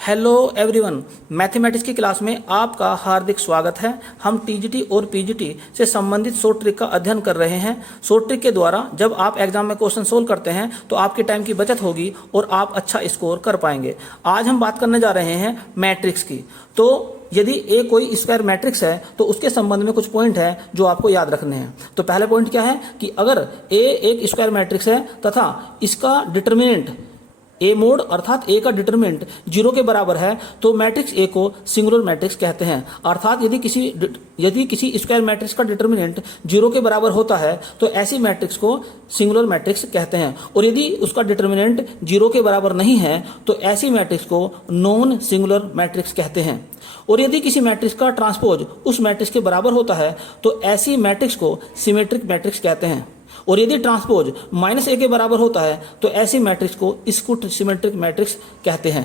Hello everyone, mathematics की class में आपका हार्दिक स्वागत है। हम टीजीटी और पीजीटी से संबंधित शॉर्ट ट्रिक का अध्ययन कर रहे हैं। शॉर्ट ट्रिक के द्वारा जब आप एग्जाम में क्वेश्चन सोल्व करते हैं तो आपके टाइम की बचत होगी और आप अच्छा स्कोर कर पाएंगे। आज हम बात करने जा रहे हैं मैट्रिक्स की। तो यदि ए कोई स्क्वायर मैट्रिक्स है तो उसके संबंध में कुछ पॉइंट है जो आपको याद रखने हैं। तो पहला पॉइंट क्या है कि अगर ए एक स्क्वायर मैट्रिक्स है तथा इसका डिटर्मिनेंट ए मोड अर्थात ए का डिटरमिनेंट 0 के बराबर है तो मैट्रिक्स ए को सिंगुलर मैट्रिक्स कहते हैं। अर्थात यदि किसी स्क्वायर मैट्रिक्स का डिटरमिनेंट 0 के बराबर होता है तो ऐसी मैट्रिक्स को सिंगुलर मैट्रिक्स कहते हैं, और यदि उसका डिटरमिनेंट 0 के बराबर नहीं है तो ऐसी मैट्रिक्स को नॉन सिंगुलर मैट्रिक्स कहते हैं। और यदि किसी मैट्रिक्स का ट्रांसपोज उस मैट्रिक्स के बराबर होता है तो ऐसी मैट्रिक्स को सिमेट्रिक मैट्रिक्स कहते हैं। और यदि ट्रांसपोज -a के बराबर होता है तो ऐसी मैट्रिक्स को स्क्यू सिमेट्रिक मैट्रिक्स कहते हैं।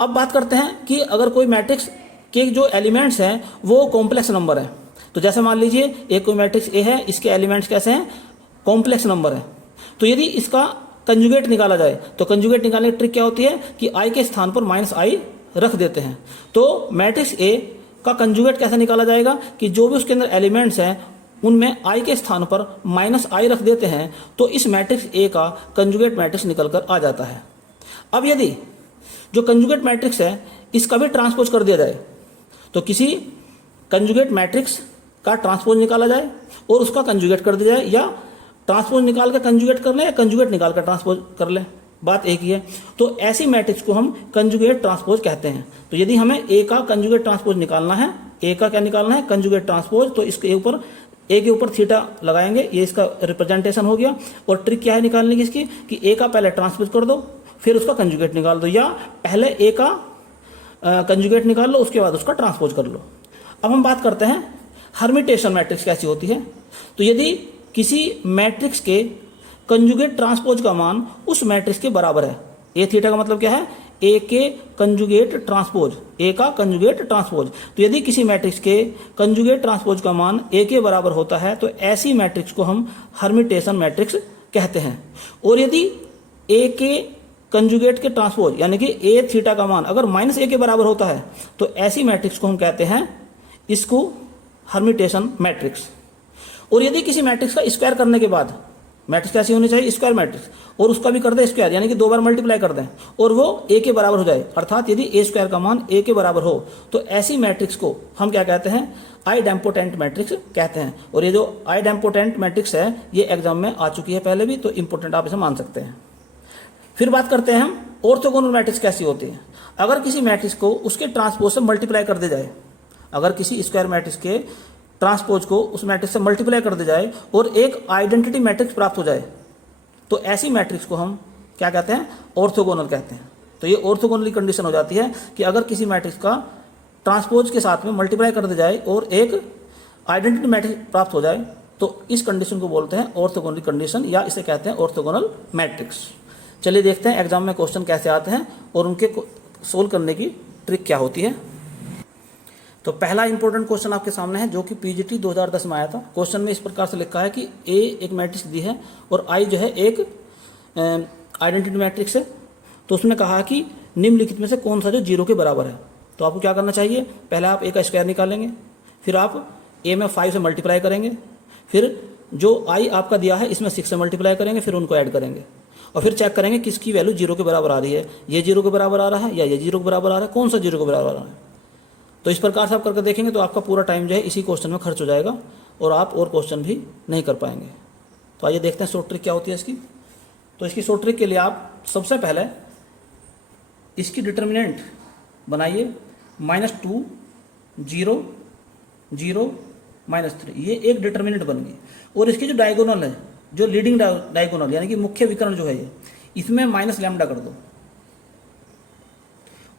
अब बात करते हैं कि अगर कोई मैट्रिक्स के जो एलिमेंट्स हैं वो कॉम्प्लेक्स नंबर है, तो जैसे मान लीजिए एक कोई मैट्रिक्स ए है, इसके एलिमेंट्स कैसे हैं, कॉम्प्लेक्स नंबर है। तो यदि इसका कंजुगेट निकाला जाए तो कंजुगेट निकालने की ट्रिक क्या होती है कि आई के स्थान पर -i रख देते हैं। तो मैट्रिक्स ए का कंजुगेट कैसे निकाला जाएगा कि जो भी उसके अंदर एलिमेंट्स हैं उनमें i के स्थान पर -i रख देते हैं तो इस मैट्रिक्स A का कंजुगेट मैट्रिक्स निकलकर आ जाता है। अब यदि जो कंजुगेट मैट्रिक्स है इसका भी ट्रांसपोज कर दिया जाए तो किसी कंजुगेट मैट्रिक्स का ट्रांसपोज निकाला जाए और उसका कंजुगेट कर दिया जाए, या ट्रांसपोज निकाल कर कंजुगेट कर ले या कंजुगेट निकाल कर ट्रांसपोज कर ले, बात एक ही है। तो ऐसी मैट्रिक्स को हम कंजुगेट ट्रांसपोज कहते हैं। तो यदि हमें A का कंजुगेट ट्रांसपोज निकालना है, A का क्या निकालना है, कंजुगेट ट्रांसपोज, तो इसके ऊपर ए के ऊपर थीटा लगाएंगे, ये इसका रिप्रेजेंटेशन हो गया। और ट्रिक क्या है निकालने की इसकी कि ए का पहले ट्रांसपोज कर दो फिर उसका कंजुगेट निकाल दो, या पहले ए का कंजुगेट निकाल लो उसके बाद उसका ट्रांसपोज कर लो। अब हम बात करते हैं हर्मिटेशन मैट्रिक्स कैसी होती है। तो यदि किसी मैट्रिक्स के कंजुगेट ट्रांसपोज का मान उस मैट्रिक्स के बराबर है, ए थीटा का मतलब क्या है, ए के कंजुगेट ट्रांसपोज, ए का कंजुगेट ट्रांसपोज। तो यदि किसी मैट्रिक्स के कंजुगेट ट्रांसपोज का मान ए के बराबर होता है तो ऐसी मैट्रिक्स को हम हर्मिटेशन मैट्रिक्स कहते हैं। और यदि ए के कंजुगेट के ट्रांसपोज यानी कि ए थीटा का मान अगर -a के बराबर होता है तो ऐसी मैट्रिक्स को हम कहते हैं इसको हर्मिटेशन मैट्रिक्स। और यदि किसी मैट्रिक्स का स्क्वायर करने के बाद, मैट्रिक्स कैसी होनी चाहिए, स्क्वायर मैट्रिक्स, और उसका भी कर दे स्क्वायर यानी कि 2 बार मल्टीप्लाई कर दें और वो a के बराबर हो जाए, अर्थात यदि a स्क्वायर का मान a के बराबर हो तो ऐसी मैट्रिक्स को हम क्या कहते हैं, आइडेम्पोटेंट मैट्रिक्स कहते हैं। और ये जो आइडेम्पोटेंट मैट्रिक्स है ये एग्जाम में आ चुकी है पहले भी, तो इंपोर्टेंट आप इसे मान सकते हैं। फिर बात करते हैं हम ऑर्थोगोनल मैट्रिक्स कैसी होती है। अगर किसी मैट्रिक्स को उसके ट्रांसपोज से मल्टीप्लाई कर दिया जाए, अगर किसी स्क्वायर मैट्रिक्स के ट्रांसपोज को उस मैट्रिक्स से मल्टीप्लाई कर दिया जाए और एक आइडेंटिटी मैट्रिक्स प्राप्त हो जाए तो ऐसी मैट्रिक्स को हम क्या कहते हैं, ऑर्थोगोनल कहते हैं। तो ये ऑर्थोगोनल कंडीशन हो जाती है कि अगर किसी मैट्रिक्स का ट्रांसपोज के साथ में मल्टीप्लाई कर दिया जाए और एक आइडेंटिटी मैट्रिक्स प्राप्त हो जाए तो इस कंडीशन को बोलते हैं ऑर्थोगोनल कंडीशन, या इसे कहते हैं ऑर्थोगोनल मैट्रिक्स। चलिए देखते हैं एग्जाम में क्वेश्चन कैसे आते हैं और उनके सोल्व करने की ट्रिक क्या होती है। तो पहला इंपॉर्टेंट क्वेश्चन आपके सामने है जो कि पीजीटी 2010 में आया था। क्वेश्चन में इस प्रकार से लिखा है कि ए एक मैट्रिक्स दी है और आई जो है एक आइडेंटिटी मैट्रिक्स है। तो उसने कहा कि निम्नलिखित में से कौन सा जो 0 के बराबर है। तो आपको क्या करना चाहिए, पहले आप ए का स्क्वायर निकालेंगे, फिर आप ए में 5 से मल्टीप्लाई करेंगे, फिर जो आई आपका दिया है इसमें 6 से मल्टीप्लाई करेंगे, फिर उनको ऐड करेंगे और फिर चेक करेंगे किसकी वैल्यू 0 के बराबर आ रही है, ये 0 के बराबर आ रहा है या ये 0 के बराबर आ रहा है, कौन सा 0 के बराबर आ रहा है। तो इस प्रकार से आप करके देखेंगे तो आपका पूरा टाइम जो है इसी क्वेश्चन में खर्च हो जाएगा और आप और क्वेश्चन भी नहीं कर पाएंगे। तो आइए देखते हैं शॉर्ट ट्रिक क्या होती है इसकी। तो इसकी शॉर्ट ट्रिक के लिए आप सबसे पहले इसकी डिटर्मिनेंट बनाइए -2 0 0 -3, ये एक डिटर्मिनेंट बन गई। और इसकी जो डायगोनल है, जो लीडिंग डायगोनल यानी कि मुख्य विकर्ण जो है ये, इसमें -λ कर दो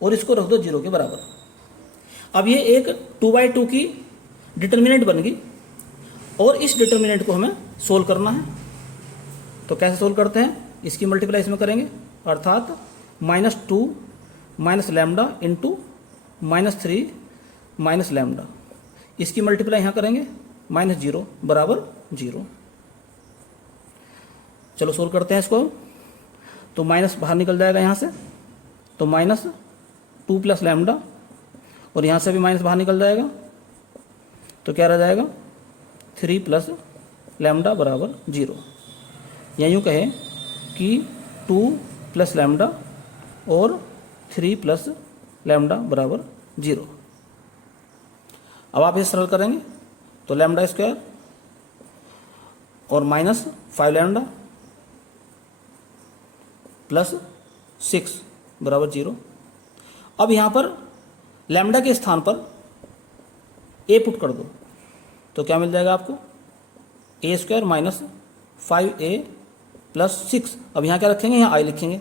और इसको रख दो 0 के बराबर। अब ये एक 2/2 की डिटर्मिनेंट बन गई और इस डिटर्मिनेंट को हमें सोल्व करना है। तो कैसे सोल्व करते हैं, इसकी मल्टीप्लाई इसमें करेंगे, अर्थात -2 -λ इंटू -3 -λ, इसकी मल्टीप्लाई यहाँ करेंगे -0 बराबर 0। चलो सोल्व करते हैं इसको। तो माइनस बाहर निकल जाएगा यहाँ से, तो 2 प्लस लैम्डा, और यहाँ से भी माइनस बाहर निकल जाएगा, तो क्या रह जाएगा 3 प्लस लैम्डा बराबर 0। या यूँ कहें कि 2 प्लस लैम्डा और 3 प्लस लैम्डा बराबर 0। अब आप इसे सरल करेंगे तो लैम्डा स्क्वायर और माइनस 5 लैम्डा प्लस 6 बराबर 0। अब यहाँ पर लैम्डा के स्थान पर ए पुट कर दो तो क्या मिल जाएगा आपको, ए स्क्वायर माइनस 5a प्लस 6। अब यहाँ क्या रखेंगे, यहाँ आई लिखेंगे,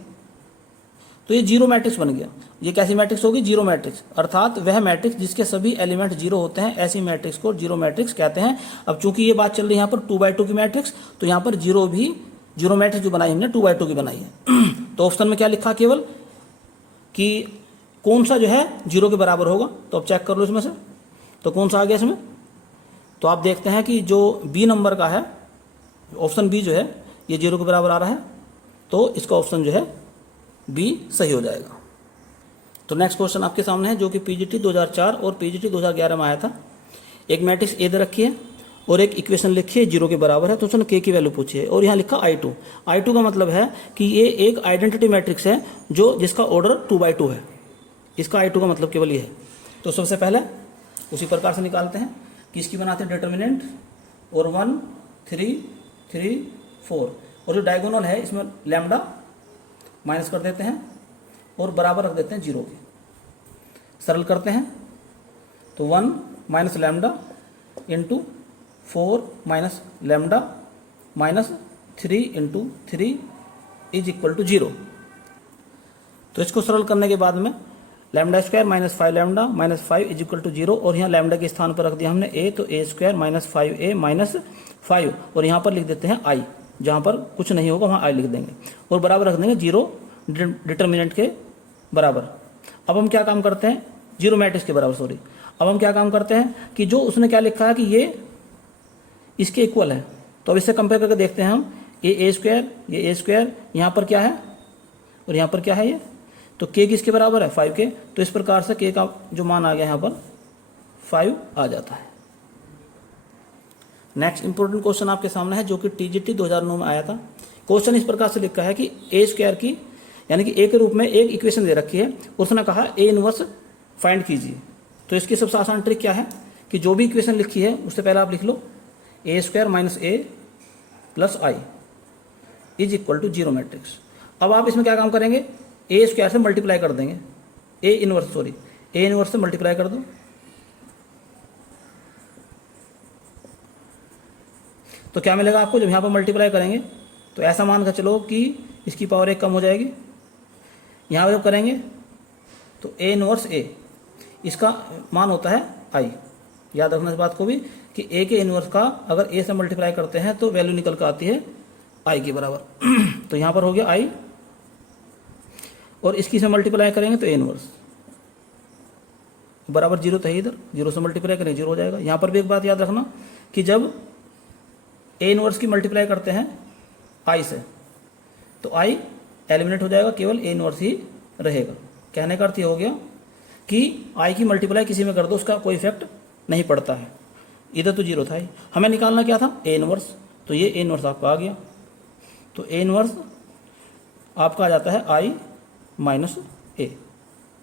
तो ये जीरो मैट्रिक्स बन गया। ये कैसी मैट्रिक्स होगी, जीरो मैट्रिक्स, अर्थात वह मैट्रिक्स जिसके सभी एलिमेंट जीरो होते हैं, ऐसी मैट्रिक्स को जीरो मैट्रिक्स कहते हैं। अब चूंकि ये बात चल रही है यहाँ पर 2/2 की मैट्रिक्स, तो यहाँ पर जीरो मैट्रिक्स जो बनाई हमने 2/2 की बनाई है। तो ऑप्शन में क्या लिखा केवल कि कौन सा जो है जीरो के बराबर होगा, तो अब चेक कर लो इसमें से, तो कौन सा आ गया इसमें। तो आप देखते हैं कि जो बी नंबर का है, ऑप्शन बी जो है ये जीरो के बराबर आ रहा है, तो इसका ऑप्शन जो है बी सही हो जाएगा। तो नेक्स्ट क्वेश्चन आपके सामने है जो कि पीजीटी 2004 और पीजीटी 2011 में आया था। एक मैट्रिक्स ए दे रखी है और एक इक्वेशन लिखी है जीरो के बराबर है, तो उसने के की वैल्यू पूछी है और यहाँ लिखा I2। I2 का मतलब है कि ये एक आइडेंटिटी मैट्रिक्स है जो जिसका ऑर्डर 2/2 है। इसका I2 का मतलब केवल ये है। तो सबसे पहले उसी प्रकार से निकालते हैं कि इसकी बनाते हैं डिटर्मिनेंट, और 1 3 3 4, और जो डायगोनल है इसमें लैम्डा माइनस कर देते हैं और बराबर रख देते हैं 0 के। सरल करते हैं तो 1 minus lambda into 4 minus lambda minus 3 into 3 is equal to 0। तो इसको सरल करने के बाद में lambda square minus 5 lambda minus 5 is equal to 0, और यहाँ लैम्डा के स्थान पर रख दिया हमने a, तो a square minus 5a minus 5, और यहाँ पर लिख देते हैं i, जहाँ पर कुछ नहीं होगा वहाँ i लिख देंगे, और बराबर रख देंगे 0 डिटर्मिनेंट के बराबर। अब हम क्या काम करते हैं, जीरो मैट्रिक्स के बराबर, सॉरी। अब हम क्या काम करते हैं कि जो उसने क्या लिखा है कि ये इसके इक्वल है, तो अब इससे कंपेयर करके देखते हैं हम, ये a स्क्वायर यहाँ पर क्या है और यहाँ पर क्या है ये, तो k किसके बराबर है 5 के, तो इस प्रकार से k का जो मान आ गया यहाँ पर 5 आ जाता है। नेक्स्ट इंपॉर्टेंट क्वेश्चन आपके सामने है जो कि टीजीटी 2009 में आया था। क्वेश्चन इस प्रकार से लिखा है कि ए स्क्वायर की यानी कि a के रूप में एक इक्वेशन दे रखी है, उसने कहा a इनवर्स फाइंड कीजिए। तो इसकी सबसे आसान ट्रिक क्या है कि जो भी इक्वेशन लिखी है उससे पहले आप लिख लो a square minus a plus I is equal to 0 matrix. अब आप इसमें क्या काम करेंगे, ए स्क्वायर से मल्टीप्लाई कर देंगे, ए इनवर्स से मल्टीप्लाई कर दो, तो क्या मिलेगा आपको, जब यहाँ पर मल्टीप्लाई करेंगे तो ऐसा मान कर चलो कि इसकी पावर 1 कम हो जाएगी। यहाँ जब करेंगे तो ए इनवर्स ए, इसका मान होता है आई। याद रखना इस बात को भी कि ए के इनवर्स का अगर ए से मल्टीप्लाई करते हैं तो वैल्यू निकल कर आती है आई के बराबर। तो यहाँ पर हो गया आई, और इसकी से मल्टीप्लाई करेंगे तो ए इनवर्स बराबर 0 तो है, इधर 0 से मल्टीप्लाई करेंगे 0 हो जाएगा। यहाँ पर भी एक बात याद रखना कि जब ए इनवर्स की मल्टीप्लाई करते हैं आई से तो आई एलिमिनेट हो जाएगा, केवल ए इनवर्स ही रहेगा। कहने का अर्थ ये हो गया कि आई की मल्टीप्लाई किसी में कर दो उसका कोई इफेक्ट नहीं पड़ता है। इधर तो 0 था ही, हमें निकालना क्या था ए इनवर्स, तो ये ए इनवर्स आपका आ गया। तो ए इनवर्स आपका आ जाता है आई माइनस ए।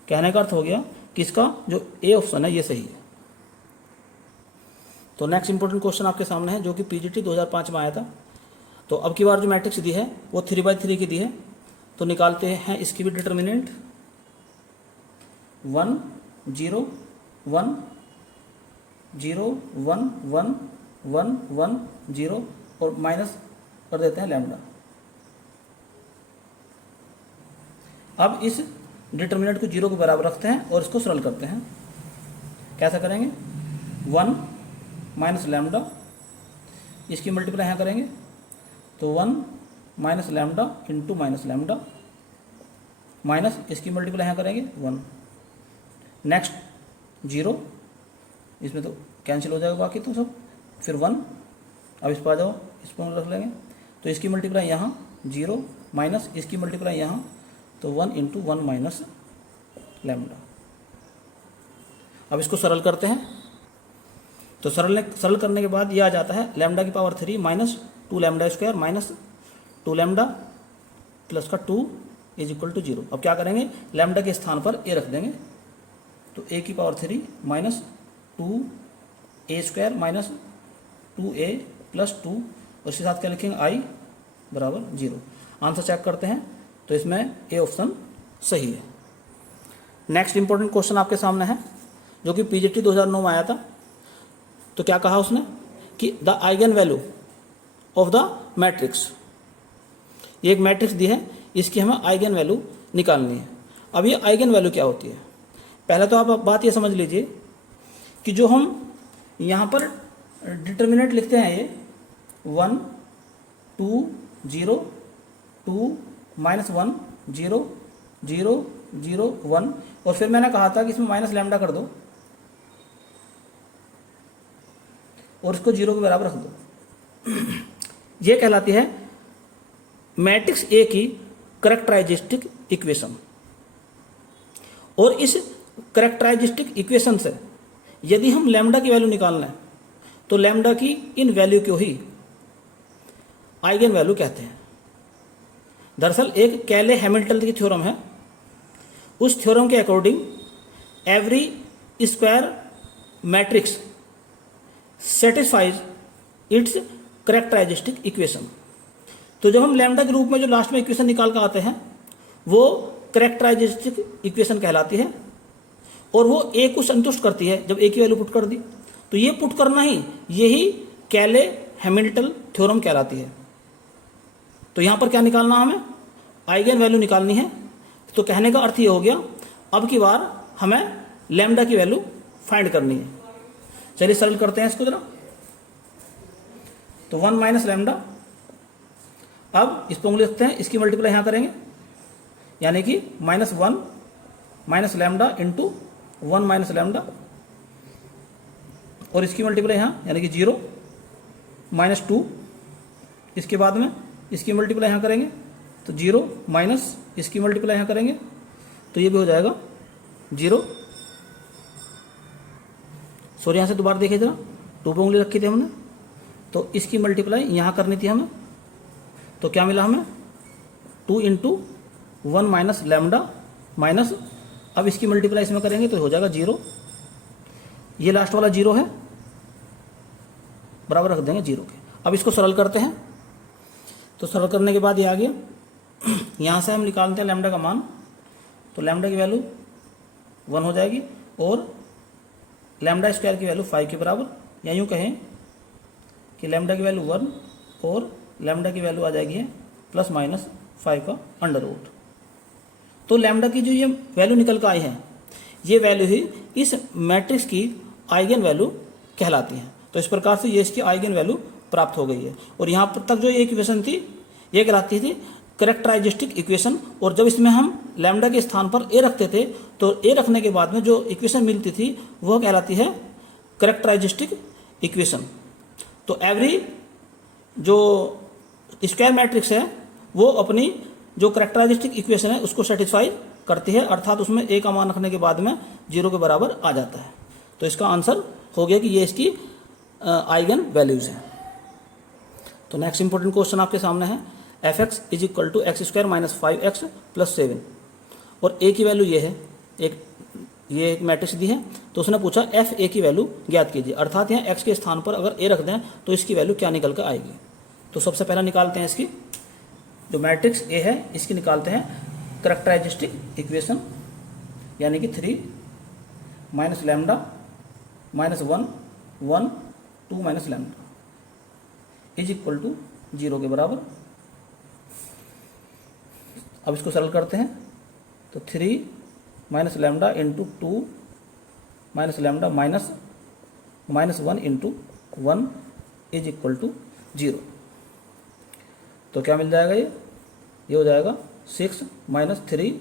कहने का अर्थ हो गया कि इसका जो ए ऑप्शन है ये सही है। तो नेक्स्ट इंपॉर्टेंट क्वेश्चन आपके सामने है जो कि पीजीटी 2005 में आया था। तो अब की बार जो मैट्रिक्स दी है वो 3/3 की दी है, तो निकालते हैं इसकी भी डिटर्मिनेंट 1 0 1 0 1 1 1 1 0 और माइनस कर देते हैं लैम्डा। अब इस डिटर्मिनेंट को 0 के बराबर रखते हैं और इसको सरल करते हैं। कैसा करेंगे, 1 माइनस लैम्डा, इसकी मल्टीप्लाई यहाँ करेंगे तो 1 minus lambda into minus lambda minus इसकी मल्टीप्लाई यहाँ करेंगे 1, नेक्स्ट 0, इसमें तो कैंसिल हो जाएगा बाकी तो सब, फिर 1। अब इस पर आ जाओ, इसको रख लेंगे तो इसकी मल्टीप्लाई यहाँ 0 माइनस इसकी मल्टीप्लाई यहाँ, तो 1 इंटू 1 माइनस लैम्डा। अब इसको सरल करते हैं, तो सरल करने के बाद ये आ जाता है लैम्डा की power 3 minus 2 lambda square minus 2 lambda plus का 2 इज इक्वल टू 0। अब क्या करेंगे, लैम्डा के स्थान पर ए रख देंगे, तो ए की पावर 3 माइनस 2 ए स्क्वायर माइनस 2a प्लस 2 और इसके साथ क्या लिखेंगे आई बराबर 0। आंसर चेक करते हैं, तो इसमें ए ऑप्शन सही है। नेक्स्ट इंपॉर्टेंट क्वेश्चन आपके सामने है जो कि पीजीटी 2009 में आया था। तो क्या कहा उसने कि the eigen value of the matrix, ये एक मैट्रिक्स दी है, इसकी हमें आइगन वैल्यू निकालनी है। अब ये आइगन वैल्यू क्या होती है, पहले तो आप बात ये समझ लीजिए कि जो हम यहाँ पर डिटर्मिनेंट लिखते हैं, ये 1 2 0 2 माइनस 1 0 0 0 1, और फिर मैंने कहा था कि इसमें माइनस लैम्डा कर दो और इसको 0 के बराबर रख दो। ये कहलाती है मैट्रिक्स ए की करैक्टराइस्टिक इक्वेशन। और इस करैक्टराइस्टिक इक्वेशन से यदि हम लैम्डा की वैल्यू निकालना है तो लैम्डा की इन वैल्यू को ही आइगन वैल्यू कहते हैं। दरअसल एक कैले हैमिल्टन की थ्योरम है, उस थ्योरम के according every square matrix satisfies its characteristic equation. तो जब हम लैम्डा के रूप में जो लास्ट में इक्वेशन निकाल कर आते हैं वो करैक्टराइस्टिक इक्वेशन कहलाती है, और वो ए को संतुष्ट करती है जब ए की वैल्यू पुट कर दी। तो ये पुट करना ही यही कैले हैमिल्टन थ्योरम कहलाती है। तो यहां पर क्या निकालना, हमें आइगन वैल्यू निकालनी है। तो कहने का अर्थ ये हो गया अब की बार हमें लैम्डा की वैल्यू फाइंड करनी है। चलिए सरल करते हैं इसको जरा। तो 1 माइनस लैम्डा, अब इसको हम लिखते हैं, इसकी मल्टीप्लाई यहां करेंगे, यानी कि -1 minus lambda into 1 minus lambda, और इसकी मल्टीप्लाई यहाँ यानी कि 0 माइनस 2, इसके बाद में इसकी मल्टीप्लाई यहाँ करेंगे तो 0 माइनस इसकी मल्टीप्लाई यहाँ करेंगे तो ये भी हो जाएगा 0। सॉरी, यहाँ से दोबारा देखिए जरा, 2 पे उंगली रखी थी हमने, तो इसकी मल्टीप्लाई यहाँ करनी थी हमें, तो क्या मिला हमें 2 इंटू 1 माइनस लैम्डा माइनस, अब इसकी मल्टीप्लाई इसमें करेंगे तो हो जाएगा 0। ये लास्ट वाला 0 है, बराबर रख देंगे 0 के। अब इसको सरल करते हैं, तो सरल करने के बाद ये आ गया, यहाँ से हम निकालते हैं लैम्डा का मान, तो लैम्डा की वैल्यू 1 हो जाएगी और लैम्डा स्क्वायर की वैल्यू 5 के बराबर, या यूँ कहें कि लैम्डा की वैल्यू 1 और लैम्डा की वैल्यू आ जाएगी प्लस माइनस 5 का अंडर रूट। तो लैम्डा की जो ये वैल्यू निकल कर आई है, ये वैल्यू ही इस मैट्रिक्स की आइगन वैल्यू कहलाती है। तो इस प्रकार से ये इसकी आइगन वैल्यू प्राप्त हो गई है। और यहाँ तक जो ये इक्वेशन थी ये कहलाती थी करैक्टराइस्टिक इक्वेशन, और जब इसमें हम लैम्डा के स्थान पर ए रखते थे तो ए रखने के बाद में जो इक्वेशन मिलती थी वह कहलाती है करैक्टराइस्टिक इक्वेशन। तो एवरी जो स्क्वायर मैट्रिक्स है वो अपनी जो करैक्टराइस्टिक इक्वेशन है उसको सेटिस्फाई करती है, अर्थात उसमें ए का मान रखने के बाद में 0 के बराबर आ जाता है। तो इसका आंसर हो गया कि ये इसकी आइगन वैल्यूज हैं। तो नेक्स्ट इंपॉर्टेंट क्वेश्चन आपके सामने है, f(x) is equal to x square minus 5x plus 7, और a की वैल्यू ये है, ये एक मैट्रिक्स दी है, तो उसने पूछा f(a) की वैल्यू ज्ञात कीजिए, अर्थात यहाँ x के स्थान पर अगर a रख दें तो इसकी वैल्यू क्या निकल कर आएगी। तो सबसे पहला निकालते हैं इसकी जो मैट्रिक्स A है इसकी निकालते हैं करैक्टराइस्टिक इक्वेशन, यानी कि 3 minus lambda minus 1 1 2 minus lambda is equal to 0 के बराबर। अब इसको सरल करते हैं, तो 3 minus lambda into 2 minus lambda minus 1 into 1 is equal to 0। तो क्या मिल जाएगा, ये हो जाएगा 6 minus 3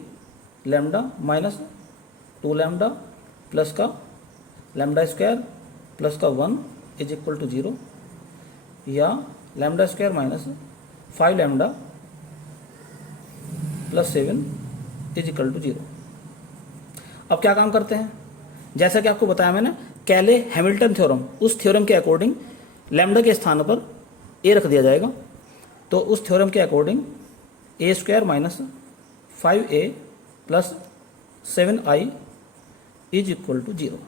lambda minus 2 lambda plus का लैम्डा स्क्वायर प्लस का 1 इज इक्वल टू 0, या lambda square minus 5 lambda plus 7 is equal to 0। अब क्या काम करते हैं, जैसा कि आपको बताया मैंने कैले हैमिल्टन थ्योरम, उस थ्योरम के अकॉर्डिंग लैम्डा के स्थान पर ए रख दिया जाएगा। तो उस थ्योरम के according A square minus 5a plus 7i is equal to 0।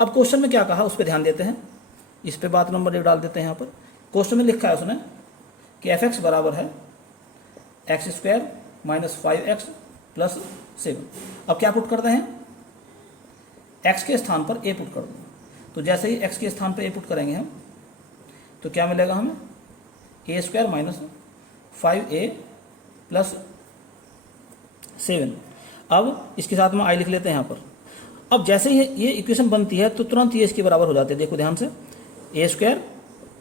अब क्वेश्चन में क्या कहा उस पर ध्यान देते हैं, इस पे बात नंबर 1 डाल देते हैं। यहाँ पर क्वेश्चन में लिखा है उसने कि एफ एक्स बराबर है x square minus 5x plus 7। अब क्या पुट करते हैं, x के स्थान पर a पुट कर दो। तो जैसे ही x के स्थान पर a पुट करेंगे हम तो क्या मिलेगा हमें, a square minus 5a plus 7। अब इसके साथ में i लिख लेते हैं यहाँ पर। अब जैसे ही ये इक्वेशन बनती है तो तुरंत ये इसके बराबर हो जाते हैं। देखो ध्यान से, a square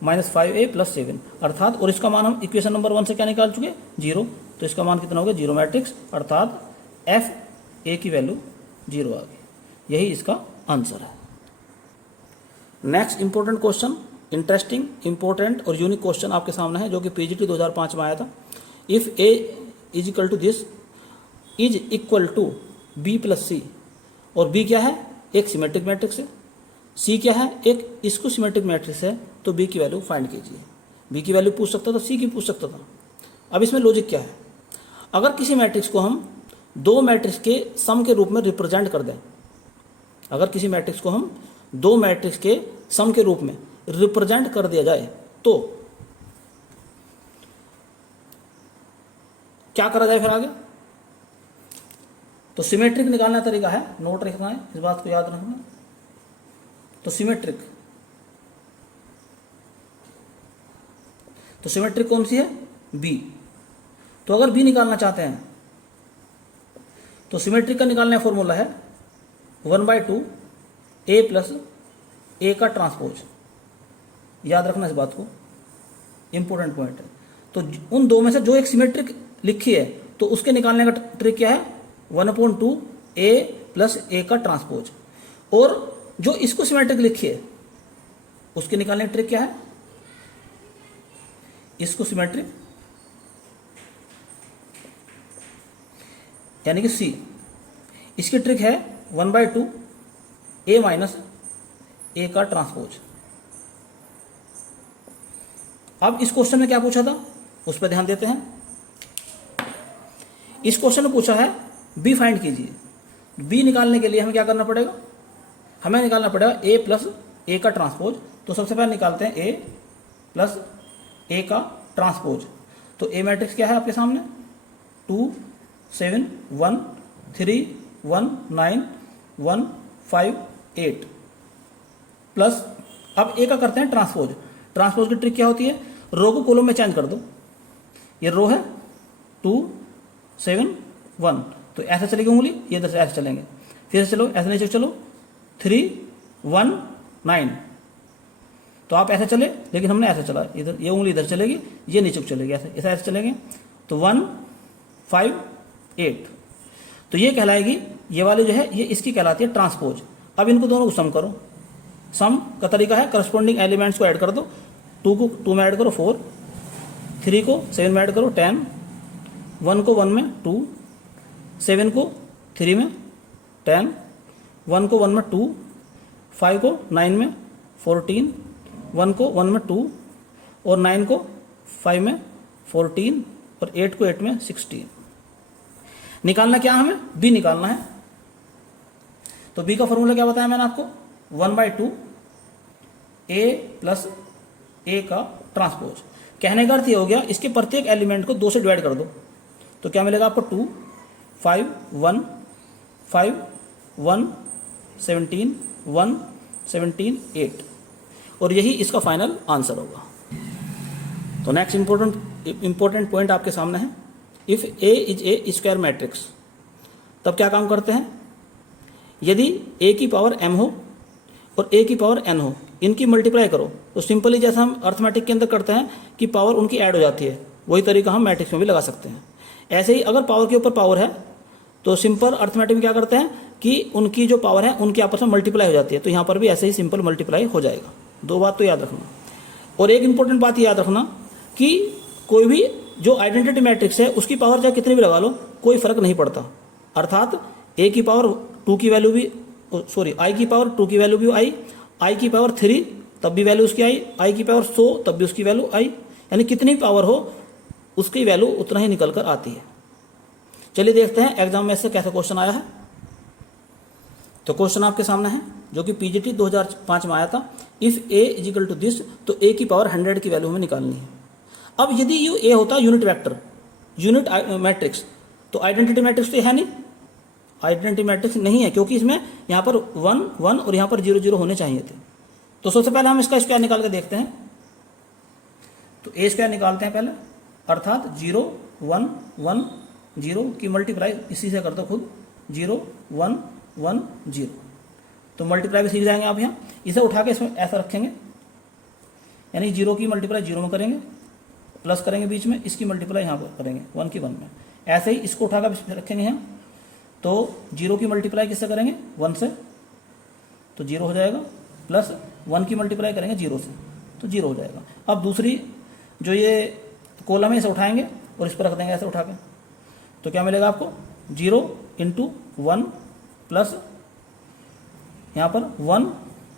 minus 5a plus 7 अर्थात, और इसका मान हम इक्वेशन नंबर 1 से क्या निकाल चुके, 0। तो इसका मान कितना हो गया, 0 मैट्रिक्स, अर्थात एफ ए की वैल्यू 0 आ गई। यही इसका आंसर है। Next important question, interesting, important और यूनिक क्वेश्चन आपके सामने है, जो कि पीजीटी 2005 में आया था। If A is equal to this is equal to B plus C, और बी क्या है, एक सिमेट्रिक मैट्रिक्स है, सी क्या है, एक इसको सिमेट्रिक मैट्रिक्स है, तो बी की वैल्यू फाइंड कीजिए। बी की वैल्यू पूछ सकता था, सी की पूछ सकता था। अब इसमें लॉजिक क्या है, अगर किसी मैट्रिक्स को हम दो मैट्रिक्स के सम के रूप में रिप्रेजेंट कर दें, अगर किसी मैट्रिक्स को हम दो मैट्रिक्स के सम के रूप में रिप्रेजेंट कर दिया जाए तो क्या करा जाए फिर आगे। तो सिमेट्रिक निकालने का तरीका है, नोट रखना है, इस बात को याद रखना। तो सिमेट्रिक कौन सी है, बी। तो अगर बी निकालना चाहते हैं तो सिमेट्रिक का निकालने का फॉर्मूला है 1/2 a प्लस ए का ट्रांसपोज। याद रखना इस बात को, इंपॉर्टेंट पॉइंट है। तो उन दो में से जो एक सिमेट्रिक लिखी है तो उसके निकालने का ट्रिक क्या है, 1/2 a प्लस ए का ट्रांसपोज। और जो इसको सिमेट्रिक लिखी है उसके निकालने का ट्रिक क्या है, इसको सिमेट्रिक यानी कि सी, इसकी ट्रिक है 1/2 a माइनस ए का ट्रांसपोज। अब इस क्वेश्चन में क्या पूछा था उस पर ध्यान देते हैं। इस क्वेश्चन में पूछा है बी फाइंड कीजिए। बी निकालने के लिए हमें क्या करना पड़ेगा, हमें निकालना पड़ेगा a प्लस ए का ट्रांसपोज। तो सबसे पहले निकालते हैं a प्लस ए का ट्रांसपोज। तो ए मैट्रिक्स क्या है आपके सामने, 2 7 1 3 1 9 1 5 8 प्लस, अब ए का करते हैं ट्रांसपोज। ट्रांसपोज की ट्रिक क्या होती है, रो को कॉलम में चेंज कर दो। ये रो है 2 7 1, तो ऐसे चलेगी उंगली, ये इधर से ऐसे चलेंगे, फिर से चलो, ऐसे नीचे चलो, 3 1 9। तो आप ऐसे चले, लेकिन हमने ऐसे चला, इधर ये उंगली इधर चलेगी, ये नीचे को चलेगी, ऐसे ऐसे चलेंगे। तो 1 5 8, तो ये कहलाएगी, ये वाली जो है ये इसकी कहलाती है ट्रांसपोज। अब इनको दोनों को सम करो। सम का तरीका है करस्पॉन्डिंग एलिमेंट्स को ऐड कर दो। 2 को 2 में ऐड करो 4, 3 को 7 में ऐड करो 10, 1 को 1 में 2, 7 को 3 में 10, 1 को 1 में 2, 5 को 9 में 14, 1 को 1 में 2 और 9 को 5 में 14 और 8 को 8 में 16। निकालना क्या हमें, बी निकालना है। तो बी का फॉर्मूला क्या बताया मैंने आपको, 1/2 a प्लस ए का ट्रांसपोज। कहने का अर्थ ये हो गया, इसके प्रत्येक एलिमेंट को 2 से डिवाइड कर दो। तो क्या मिलेगा आपको, 2 5 1 5 1 17 1 17 8, और यही इसका फाइनल आंसर होगा। तो नेक्स्ट इंपॉर्टेंट पॉइंट आपके सामने है, if A is a square matrix, तब क्या काम करते हैं, यदि a की पावर m हो और a की पावर n हो, इनकी मल्टीप्लाई करो। तो सिंपली जैसा हम अर्थमेटिक के अंदर करते हैं कि पावर उनकी ऐड हो जाती है, वही तरीका हम मैट्रिक्स में भी लगा सकते हैं। ऐसे ही अगर पावर के ऊपर पावर है तो सिंपल अर्थमेटिक में क्या करते हैं कि उनकी जो पावर है उनकी आपस में मल्टीप्लाई हो जाती है। तो यहाँ पर भी ऐसे ही सिंपल मल्टीप्लाई हो जाएगा। 2 बात तो याद रखना। और एक इंपॉर्टेंट बात याद रखना कि कोई भी जो आइडेंटिटी मैट्रिक्स है उसकी पावर चाहे कितनी भी लगा लो, कोई फर्क नहीं पड़ता। अर्थात a की पावर 2 की वैल्यू भी सॉरी आई की पावर 2 की वैल्यू भी आई की पावर 3 तब भी वैल्यू उसकी आई की पावर 100 तब भी उसकी वैल्यू आई, यानी कितनी पावर हो उसकी वैल्यू उतना ही निकल कर आती है। चलिए देखते हैं एग्जाम में से कैसा क्वेश्चन आया है। तो क्वेश्चन आपके सामने है जो कि पीजीटी 2005 में आया था। If A is equal to this, तो ए की पावर 100 की वैल्यू हमें निकालनी है। अब यदि ये ए होता यूनिट वेक्टर, यूनिट मैट्रिक्स, तो आइडेंटिटी मैट्रिक्स तो है नहीं, आइडेंटिटी मैट्रिक्स नहीं है, क्योंकि इसमें यहाँ पर 1 1 और यहाँ पर 0 0 होने चाहिए थे। तो सबसे पहले हम इसका स्क्वायर निकाल के देखते हैं। तो ए स्क्वायर निकालते हैं पहले, अर्थात 0 1 1 0 की मल्टीप्लाई इसी से कर दो खुद, 0 1 1 0, तो मल्टीप्लाई भी सीख जाएंगे आप यहाँ। इसे उठा के इसमें ऐसा रखेंगे, यानी 0 की मल्टीप्लाई 0 में करेंगे, प्लस करेंगे बीच में, इसकी मल्टीप्लाई यहाँ पर करेंगे 1 की 1 में। ऐसे ही इसको उठा कर रखेंगे यहाँ, तो 0 की मल्टीप्लाई किससे करेंगे 1 से, तो 0 हो जाएगा, प्लस 1 की मल्टीप्लाई करेंगे 0 से, तो 0 हो जाएगा। अब दूसरी जो ये कॉलम है इसे उठाएंगे और इस पर रख देंगे ऐसे उठा के, तो क्या मिलेगा आपको 0 इंटू 1 प्लस यहाँ पर 1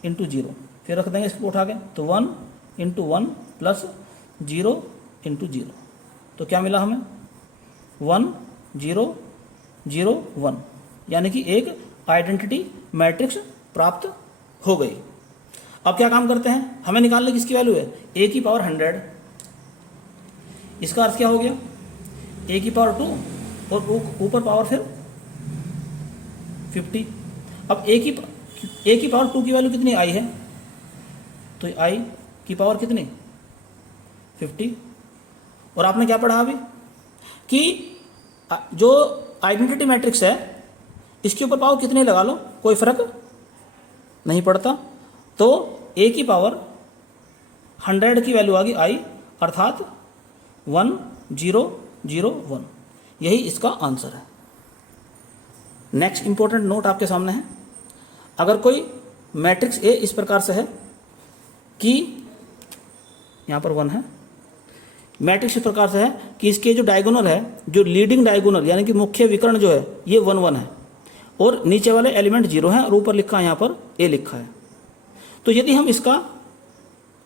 इंटू 0, फिर रख देंगे इसको उठा के, तो 1 इंटू 1 प्लस 0 इंटू 0, तो क्या मिला हमें 1 0 0 1, यानी कि एक आइडेंटिटी मैट्रिक्स प्राप्त हो गई। अब क्या काम करते हैं, हमें निकालने किसकी वैल्यू है, ए की पावर 100। इसका अर्थ क्या हो गया, ए की पावर 2 और ऊपर पावर फिर 50। अब ए की पावर 2 की वैल्यू कितनी आई है, तो आई की पावर कितनी 50। और आपने क्या पढ़ा अभी कि जो आइडेंटिटी मैट्रिक्स है इसके ऊपर पावर कितनी लगा लो कोई फर्क नहीं पड़ता। तो ए की पावर 100 की वैल्यू आ गई आई, अर्थात 1 0 0 1, यही इसका आंसर है। नेक्स्ट इंपॉर्टेंट नोट आपके सामने है, अगर कोई मैट्रिक्स ए इस प्रकार से है कि यहाँ पर 1 है, मैट्रिक्स इस प्रकार से है कि इसके जो डायगोनल है, जो लीडिंग डायगोनल यानी कि मुख्य विकर्ण जो है ये 1 1 है, और नीचे वाले एलिमेंट 0 हैं, और ऊपर लिखा है यहाँ पर ए लिखा है। तो यदि हम इसका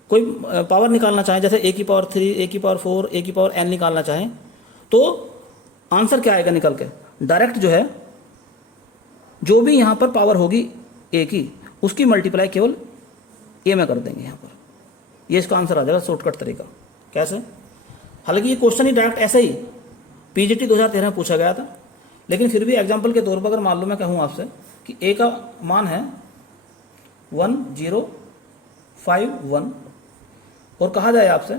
कोई पावर निकालना चाहें, जैसे ए की पावर 3, ए की पावर 4, ए की पावर n निकालना चाहें, तो आंसर क्या आएगा निकल के, डायरेक्ट जो है जो भी यहाँ पर पावर होगी ए की उसकी मल्टीप्लाई केवल ए में कर देंगे यहाँ पर, ये इसका आंसर आ जाएगा शॉर्टकट तरीका। कैसे, हालांकि ये क्वेश्चन ही डायरेक्ट ऐसे ही पीजीटी 2013 में पूछा गया था, लेकिन फिर भी एग्जाम्पल के तौर पर अगर मान लो मैं कहूँ आपसे कि ए का मान है 1 0 5 1 और कहा जाए आपसे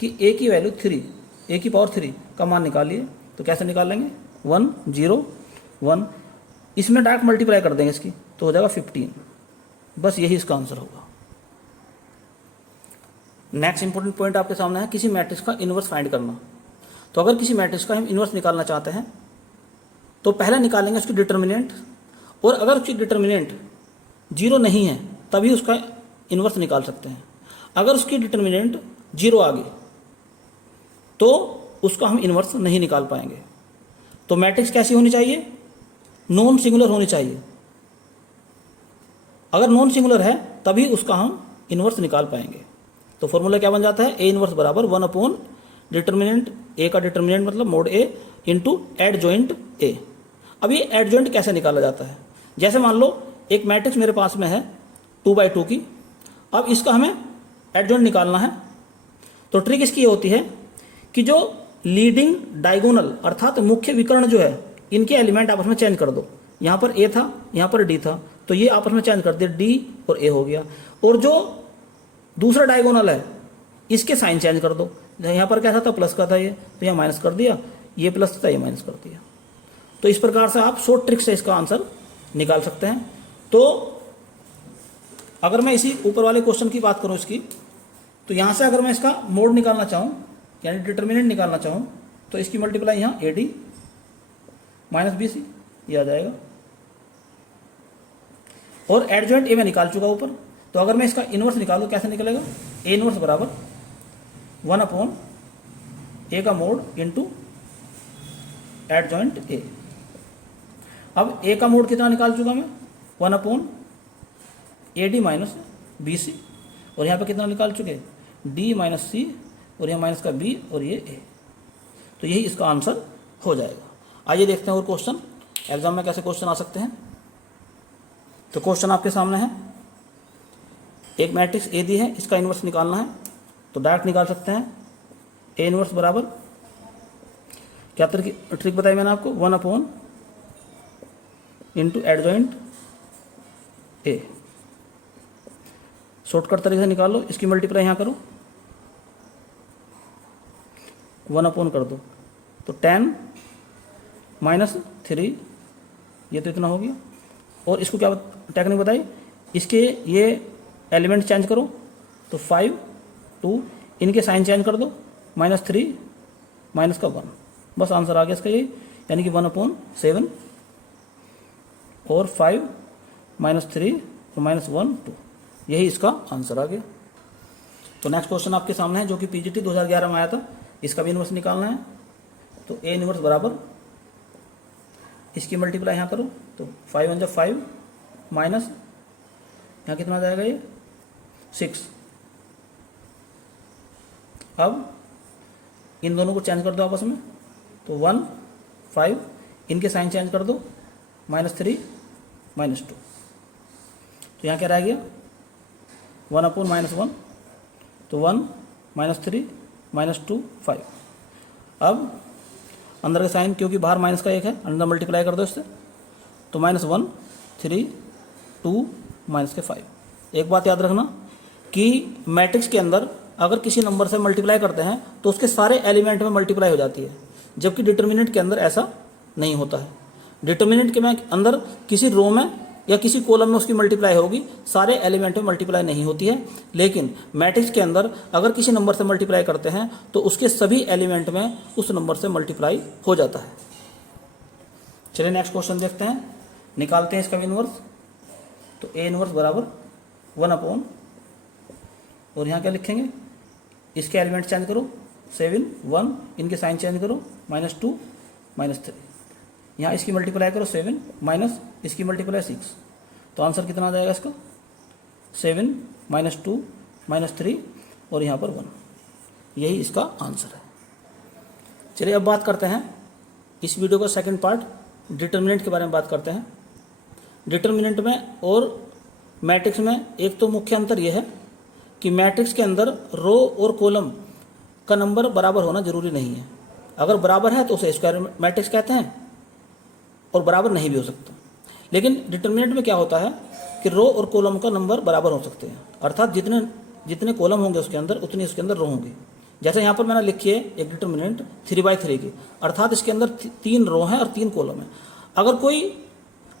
कि ए की वैल्यू 3, ए की पावर 3 का मान निकालिए, तो कैसे निकाल लेंगे 1 0 1, इसमें डायरेक्ट मल्टीप्लाई कर देंगे इसकी, तो हो जाएगा 15, बस यही इसका आंसर होगा। नेक्स्ट इंपॉर्टेंट पॉइंट आपके सामने है किसी मैट्रिक्स का इनवर्स फाइंड करना। तो अगर किसी मैट्रिक्स का हम इनवर्स निकालना चाहते हैं तो पहले निकालेंगे उसकी डिटर्मिनेंट, और अगर उसकी डिटर्मिनेंट 0 नहीं है तभी उसका इनवर्स निकाल सकते हैं। अगर उसकी डिटर्मिनेंट 0 आ गई तो उसका हम इनवर्स नहीं निकाल पाएंगे। तो मैट्रिक्स कैसी होनी चाहिए, नॉन सिंगुलर होनी चाहिए। अगर नॉन सिंगुलर है तभी उसका हम इनवर्स निकाल पाएंगे। तो फॉर्मूला क्या बन जाता है, ए इनवर्स बराबर 1 अपॉन डिटर्मिनेंट, ए का डिटर्मिनेंट मतलब mode A into adjoint A. अब ये एडजॉइंट कैसे निकाला जाता है, जैसे मान लो एक मैट्रिक्स मेरे पास में है 2/2 की, अब इसका हमें एडजॉइंट निकालना है। तो ट्रिक इसकी ये होती है कि जो लीडिंग डायगोनल अर्थात मुख्य विकर्ण जो है इनके एलिमेंट आपस में चेंज कर दो। यहाँ पर ए था, यहाँ पर डी था, तो ये आपस में चेंज कर दिया, डी और ए हो गया। और जो दूसरा डायगोनल है इसके साइन चेंज कर दो, यहाँ पर क्या था प्लस का था ये, तो यहाँ माइनस कर दिया, ये प्लस था ये माइनस कर दिया। तो इस प्रकार से आप शॉर्ट ट्रिक से इसका आंसर निकाल सकते हैं। तो अगर मैं इसी ऊपर वाले क्वेश्चन की बात करूं इसकी, तो यहाँ से अगर मैं इसका मोड निकालना चाहूँ यानी डिटर्मिनेंट निकालना चाहूँ, तो इसकी मल्टीप्लाई यहाँ A D minus B C ये आ जाएगा, और एडजॉइंट ए में निकाल चुका ऊपर। तो अगर मैं इसका इनवर्स निकालूँ कैसे निकलेगा, ए इनवर्स बराबर 1 अपॉन ए का मोड इंटू एडजॉइंट ए। अब ए का मोड कितना निकाल चुका मैं 1/AD माइनस BC, और यहाँ पे कितना निकाल चुके, D माइनस C, और यहाँ माइनस का B और ये A। तो यही इसका आंसर हो जाएगा। आइए देखते हैं और क्वेश्चन एग्जाम में कैसे क्वेश्चन आ सकते हैं। तो क्वेश्चन आपके सामने है, एक मैट्रिक्स ए दी है, इसका इन्वर्स निकालना है। तो डायरेक्ट निकाल सकते हैं। ए इन्वर्स बराबर क्या ट्रिक बताई मैंने आपको, 1 इंटू एडजॉइंट ए। शॉर्टकट तरीके से निकाल लो, इसकी मल्टीप्लाई यहाँ करो, 1 कर दो, तो 10 माइनस 3, ये तो इतना हो गया। और इसको क्या टेक्निक बताई, इसके ये एलिमेंट चेंज करो, तो 5 2, इनके साइन चेंज कर दो, -3 माइनस का 1, बस आंसर आ गया इसका यही, यानी कि 1/7 और 5 -3 तो -1 2, यही इसका आंसर आ गया। तो नेक्स्ट क्वेश्चन आपके सामने है जो कि PGT 2011 में आया था, इसका भी इन्वर्स निकालना है। तो ए इन्वर्स बराबर इसकी मल्टीप्लाई यहाँ करो, तो 5 1 जब 5 माइनस यहाँ कितना आ जाएगा, ये 6। अब इन दोनों को चेंज कर दो आपस में, तो 1 5, इनके साइन चेंज कर दो, -3 -2, तो यहाँ क्या रह गया 1/-1, तो 1 -3 -2 5। अब अंदर का साइन, क्योंकि बाहर माइनस का 1 है, अंदर मल्टीप्लाई कर दो इससे, तो -1 3 2 माइनस के 5। एक बात याद रखना कि मैट्रिक्स के अंदर अगर किसी नंबर से मल्टीप्लाई करते हैं तो उसके सारे एलिमेंट में मल्टीप्लाई हो जाती है, जबकि डिटर्मिनेंट के अंदर ऐसा नहीं होता है। डिटर्मिनेंट के अंदर किसी रो में या किसी कॉलम में उसकी मल्टीप्लाई होगी, सारे एलिमेंट में मल्टीप्लाई नहीं होती है। लेकिन मैट्रिक्स के अंदर अगर किसी नंबर से मल्टीप्लाई करते हैं तो उसके सभी एलिमेंट में उस नंबर से मल्टीप्लाई हो जाता है। चलिए नेक्स्ट क्वेश्चन देखते हैं, निकालते हैं इसका भी इन्वर्स। तो ए इन्वर्स बराबर 1/, और यहाँ क्या लिखेंगे, इसके एलिमेंट चेंज करो, 7 1, इनके साइन चेंज करो, -2 -3, यहाँ इसकी मल्टीप्लाई करो 7 माइनस इसकी मल्टीप्लाई 6, तो आंसर कितना आ जाएगा इसका, 7 -2 -3 और यहाँ पर 1, यही इसका आंसर है। चलिए अब बात करते हैं इस वीडियो का सेकंड पार्ट, डिटर्मिनेंट के बारे में बात करते हैं। डिटर्मिनेंट में और मैट्रिक्स में एक तो मुख्य अंतर यह है कि मैट्रिक्स के अंदर रो और कॉलम का नंबर बराबर होना जरूरी नहीं है। अगर बराबर है तो उसे स्क्वायर मैट्रिक्स कहते हैं, और बराबर नहीं भी हो सकता। लेकिन डिटर्मिनेंट में क्या होता है कि रो और कॉलम का नंबर बराबर हो सकते हैं, अर्थात जितने जितने कॉलम होंगे उसके अंदर उतनी उसके अंदर रो होंगे। जैसे यहाँ पर मैंने लिखी है एक डिटर्मिनेंट 3/3 की, अर्थात इसके अंदर 3 रो हैं और 3 कॉलम हैं। अगर कोई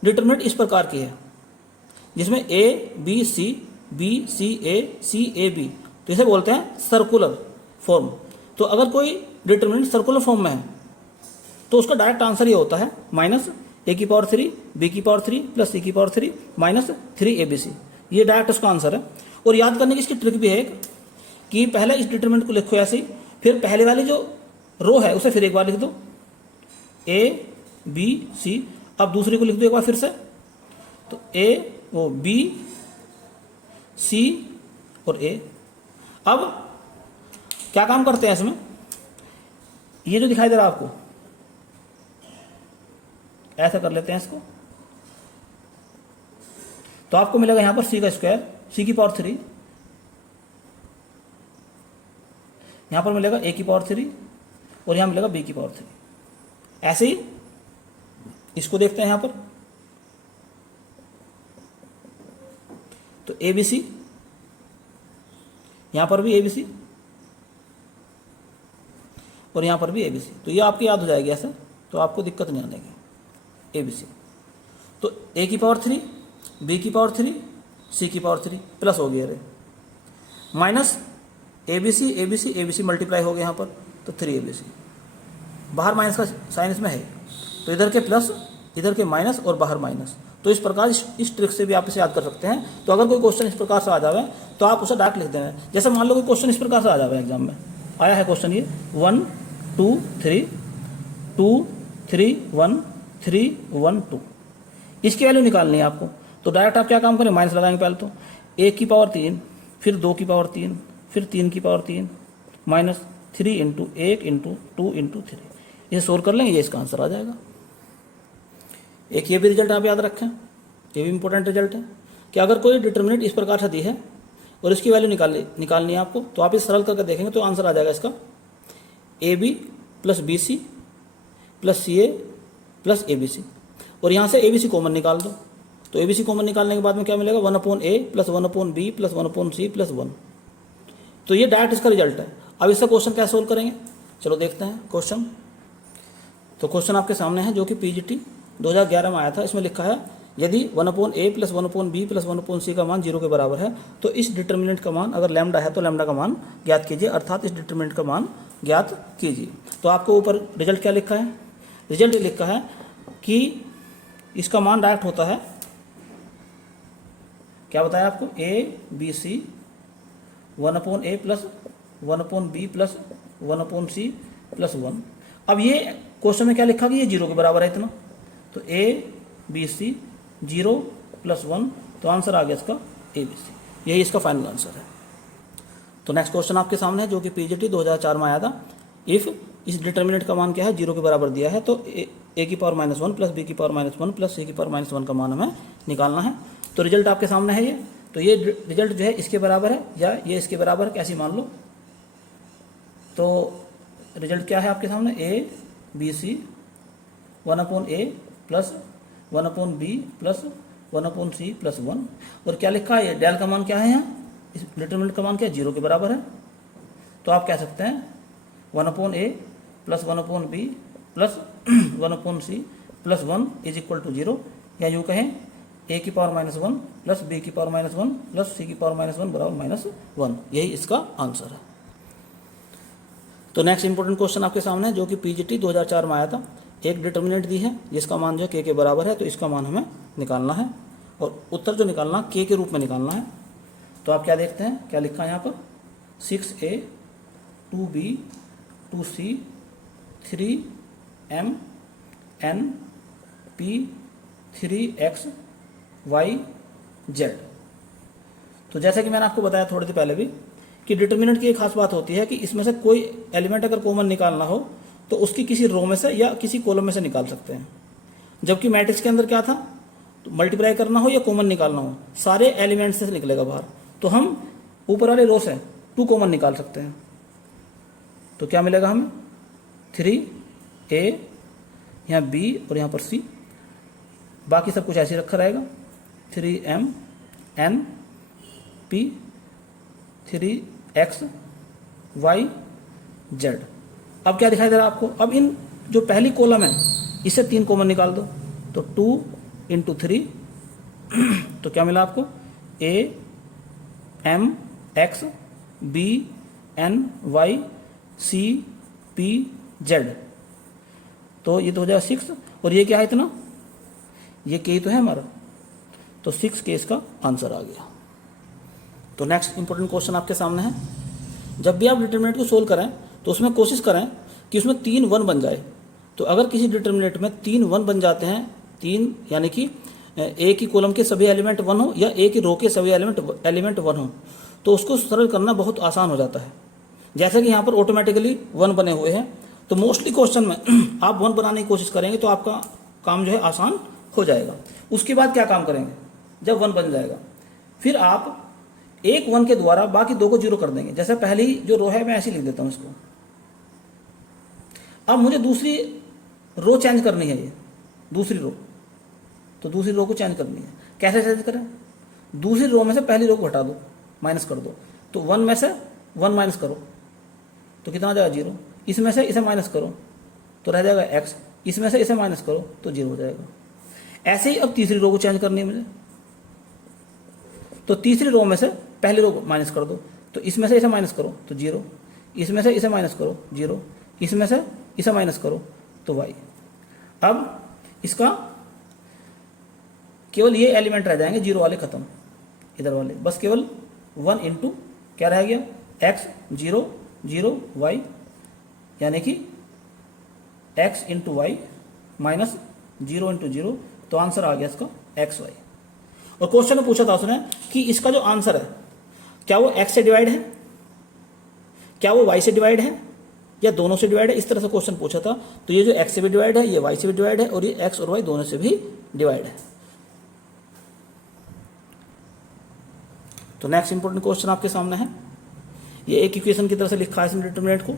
डिटर्मिनेंट इस प्रकार की है जिसमें ABC BCA CAB, तो इसे बोलते हैं सर्कुलर फॉर्म। तो अगर कोई डिटर्मिनेंट सर्कुलर फॉर्म में है तो उसका डायरेक्ट आंसर ये होता है -A⁴ B⁴ plus C⁴ minus 3ABC, ये डायरेक्ट उसका आंसर है। और याद करने की इसकी ट्रिक भी है एक, कि पहले इस डिटरमिनेंट को लिखो ऐसे ही, फिर पहले वाली जो रो है उसे फिर एक बार लिख दो A B C, अब दूसरी को लिख दो एक बार फिर से, तो B C और A। अब क्या काम करते हैं इसमें, ये जो दिखाई दे रहा है आपको, ऐसा कर लेते हैं इसको, तो आपको मिलेगा यहां पर C का स्क्वायर, C⁴, यहां पर मिलेगा A⁴ और यहां मिलेगा B⁴। ऐसे ही इसको देखते हैं यहां पर, तो ABC, यहां पर भी ABC और यहां पर भी ABC, तो ये आपकी याद हो जाएगी ऐसे, तो आपको दिक्कत नहीं आने की। ABC तो A⁴, B⁴, C⁴ प्लस हो गया रे, माइनस ABC मल्टीप्लाई हो गया यहाँ पर, तो 3ABC, बाहर माइनस का साइन इसमें है, तो इधर के प्लस इधर के माइनस और बाहर माइनस। तो इस प्रकार इस ट्रिक से भी आप इसे याद कर सकते हैं। तो अगर कोई क्वेश्चन इस प्रकार से आ जाए तो आप उसे डायरेक्ट लिख दें। जैसे मान लो कोई क्वेश्चन इस प्रकार से आ जाए, एग्जाम में आया है क्वेश्चन ये 1 2 3 2 3 1 3 1 2, इसकी वैल्यू निकालनी है आपको। तो डायरेक्ट आप क्या काम करें, माइनस लगाएंगे पहले तो 1 की पावर 3, फिर 2 की पावर 3, फिर 3 की power 3, minus 3 into 1 into 2 into 3। ये सोल्व कर लेंगे, ये इसका आंसर आ जाएगा। एक ये भी रिजल्ट आप याद रखें, ये भी इंपॉर्टेंट रिजल्ट है कि अगर कोई डिटर्मिनेंट इस प्रकार से दी है और इसकी वैल्यू निकालनी है आपको, तो आप इस सरल करके देखेंगे तो आंसर आ जाएगा इसका AB plus BC plus CA plus ABC, और यहाँ से ABC कॉमन निकाल दो। तो ABC कॉमन निकालने के बाद में क्या मिलेगा, 1/A plus 1/B plus 1/C plus 1। तो ये डायरेक्ट इसका रिजल्ट है। अब इसका क्वेश्चन कैसे सोल्व करेंगे, चलो देखते हैं क्वेश्चन। तो क्वेश्चन आपके सामने है जो कि PGT 2011 में आया था। इसमें लिखा है यदि 1/A plus 1/B plus 1/C का मान 0 के बराबर है तो इस डिटर्मिनेंट का मान, अगर लैम्डा है तो लैम्डा का मान ज्ञात कीजिए, अर्थात इस डिटर्मिनेंट का मान ज्ञात कीजिए। तो आपको ऊपर रिजल्ट क्या लिखा है, रिजल्ट लिखा है कि इसका मान डायरेक्ट होता है, क्या बताया आपको, ABC 1/A plus 1/B plus 1/C plus 1। अब ये क्वेश्चन में क्या लिखा कि ये 0 के बराबर है इतना, तो ABC 0 प्लस 1, तो आंसर आ गया इसका ABC। यही इसका फाइनल आंसर है। तो नेक्स्ट क्वेश्चन आपके सामने है जो कि PGT 2004 में आया था। इफ इस डिटर्मिनेंट का मान क्या है, 0 के बराबर दिया है, तो A की पावर -1 प्लस B की पावर -1 प्लस C की पावर -1 का मान हमें निकालना है। तो रिजल्ट आपके सामने है ये। तो ये रिजल्ट जो है इसके बराबर है या ये इसके बराबर है, कैसी मान लो। तो रिजल्ट क्या है आपके सामने, ABC 1/A plus 1/B plus 1/C plus 1, और क्या लिखा है, ये डेल का मान क्या है, यहाँ इस डिटरमिनेंट का मान क्या है, 0 के बराबर है। तो आप कह सकते हैं 1/A plus 1/B plus 1/C plus 1 is equal to 0, या यूँ कहें A की पावर -1 प्लस B की पावर -1 प्लस C की पावर -1 बराबर -1। यही इसका आंसर है। तो नेक्स्ट इंपॉर्टेंट क्वेश्चन आपके सामने है जो कि PGT 2004 में आया था। एक डिटर्मिनेंट दी है जिसका मान जो है K के बराबर है, तो इसका मान हमें निकालना है, और उत्तर जो निकालना K के रूप में निकालना है। तो आप क्या देखते हैं, क्या लिखा है यहाँ पर, 6A 2B 2C 3M N P 3X Y Z। तो जैसा कि मैंने आपको बताया थोड़ी देर पहले भी कि डिटर्मिनेंट की एक खास बात होती है कि इसमें से कोई एलिमेंट अगर कॉमन निकालना हो तो उसकी किसी रो में से या किसी कॉलम में से निकाल सकते हैं। जबकि मैट्रिक्स के अंदर क्या था, तो मल्टीप्लाई करना हो या कॉमन निकालना हो, सारे एलिमेंट से निकलेगा बाहर। तो हम ऊपर वाले रो से 2 कॉमन निकाल सकते हैं। तो क्या मिलेगा हमें, 3A, यहाँ B और यहाँ पर C, बाकी सब कुछ ऐसे ही रखा रहेगा, 3M N P 3X Y Z। अब क्या दिखाई दे रहा है आपको, अब इन जो पहली कॉलम है इसे 3 कॉमन निकाल दो, तो 2 इंटू 3 तो क्या मिला आपको, A M X B N Y C P Z। तो ये तो हो जाएगा 6, और ये क्या है इतना, ये K तो है हमारा, तो 6K इसका आंसर आ गया। तो नेक्स्ट इंपॉर्टेंट क्वेश्चन आपके सामने है। जब भी आप डिटर्मिनेंट को सोल्व करें तो उसमें कोशिश करें कि उसमें 3 1 बन जाए। तो अगर किसी डिटर्मिनेंट में 3 1 बन जाते हैं, 3 यानी कि A की कॉलम के सभी एलिमेंट 1 हो या A की रो के सभी एलिमेंट 1 हो, तो उसको सरल करना बहुत आसान हो जाता है। जैसे कि यहाँ पर ऑटोमेटिकली 1 बने हुए हैं, तो मोस्टली क्वेश्चन में आप 1 बनाने की कोशिश करेंगे तो आपका काम जो है आसान हो जाएगा। उसके बाद क्या काम करेंगे, जब 1 बन जाएगा फिर आप एक 1 के द्वारा बाकी 2 को 0 कर देंगे। जैसे पहली जो रो है मैं ऐसे लिख देता हूँ इसको। अब मुझे दूसरी रो चेंज करनी है, ये दूसरी रो, तो दूसरी रो को चेंज करनी है। कैसे चेंज करें, दूसरी रो में से पहली रो को हटा दो, माइनस कर दो, तो 1 में से 1 माइनस करो तो कितना आ जाएगा 0, इसमें से इसे माइनस करो तो रह जाएगा x, इसमें से इसे माइनस करो तो 0 हो जाएगा। ऐसे ही अब तीसरी रो को चेंज करनी है मुझे, तो तीसरी रो में से पहली रो को माइनस कर दो, तो इसमें से इसे माइनस करो तो 0, इसमें से इसे माइनस करो 0, इसमें से इसे माइनस करो तो y। अब इसका केवल ये एलिमेंट रह जाएंगे 0 वाले खत्म, इधर वाले बस केवल 1 इंटू क्या रह गया, x 0 0 y, यानी कि x into Y minus 0 into 0, तो आंसर आ गया इसका xy। और क्वेश्चन में पूछा था उसने कि इसका जो आंसर है क्या वो x से डिवाइड है, क्या वो y से डिवाइड है, या दोनों से डिवाइड है। इस तरह से क्वेश्चन पूछा था। तो ये जो x से भी डिवाइड है, ये y से भी डिवाइड है, और ये x और y दोनों से भी डिवाइड है। तो नेक्स्ट इंपॉर्टेंट क्वेश्चन आपके सामने है, ये एक इक्वेशन की तरह से लिखा है इसने डिटरमिनेंट को।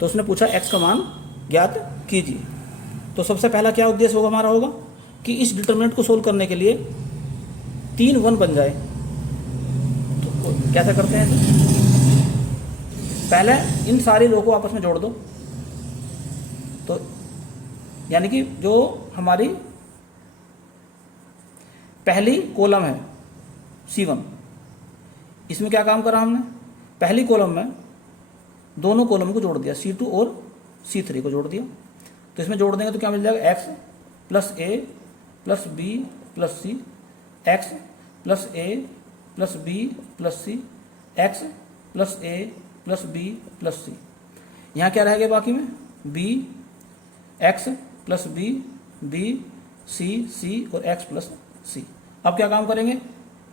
तो उसने पूछा x का मान ज्ञात कीजिए। तो सबसे पहला क्या उद्देश्य होगा हमारा, होगा कि इस डिटरमिनेंट को सोल्व करने के लिए 3 1 बन जाए। तो कैसे करते हैं इसे? पहले इन सारी रो को आपस में जोड़ दो। तो यानी कि जो हमारी पहली कॉलम है C1, इसमें क्या काम करा हमने, पहली कॉलम में दोनों कॉलम को जोड़ दिया, C2 और C3 को जोड़ दिया। तो इसमें जोड़ देंगे तो क्या मिल जाएगा, x plus a plus b plus c, x plus a plus b plus c, x plus a plus b plus c। यहाँ क्या रह गया बाकी में, b x plus b b c c और x प्लस c। अब क्या काम करेंगे,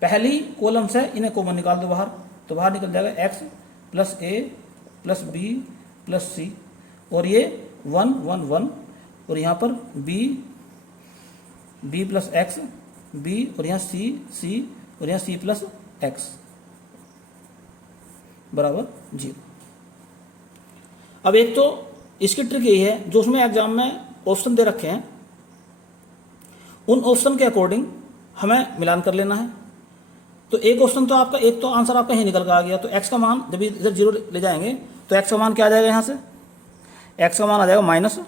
पहली कॉलम से इन्हें कॉमन निकाल दो बाहर। तो बाहर निकल जाएगा x plus a plus b plus c, और ये 1 1 1, और यहाँ पर b प्लस x b, और यहाँ c और यहाँ c प्लस x बराबर 0। अब एक तो इसकी ट्रिक यही है, जो उसमें एग्जाम में ऑप्शन दे रखे हैं उन ऑप्शन के अकॉर्डिंग हमें मिलान कर लेना है। तो एक ऑप्शन तो आपका, एक तो आंसर आपका ही निकल कर आ गया। तो x का मान जब इधर 0 ले जाएंगे तो x का मान क्या आ जाएगा, यहाँ से x का मान आ जाएगा minus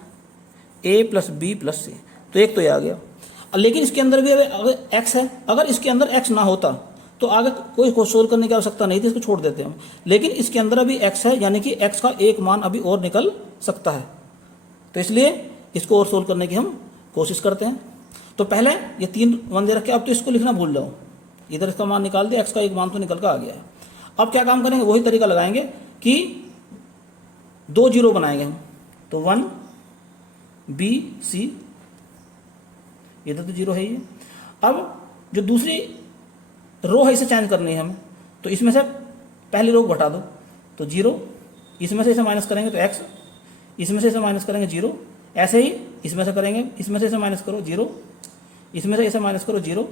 a plus b plus c। तो एक तो ये आ गया। लेकिन इसके अंदर भी अगर x है, अगर इसके अंदर x ना होता तो आगे कोई सोल्व करने की आवश्यकता नहीं थी, इसको छोड़ देते हम। लेकिन इसके अंदर अभी x है, यानी कि x का एक मान अभी और निकल सकता है। तो इसलिए इसको और सोल्व करने की हम कोशिश करते हैं। तो पहले ये 3 1 दे रखे, अब तो इसको लिखना भूल जाओ। इधर इसका मान निकाल दिया, x का एक मान तो निकल कर आ गया है। अब क्या काम करेंगे, वही तरीका लगाएंगे कि 2 0 बनाएंगे हम। तो 1 b c, इधर तो 0 है ही। अब जो दूसरी रो है इसे चेंज करनी है हमें। तो इसमें से पहली रो को घटा दो, तो 0, इसमें से इसे माइनस करेंगे तो x, इसमें से इसे माइनस करेंगे 0, ऐसे ही इसमें से करेंगे, इसमें से इसे माइनस करो 0, इसमें से इसे माइनस करो 0,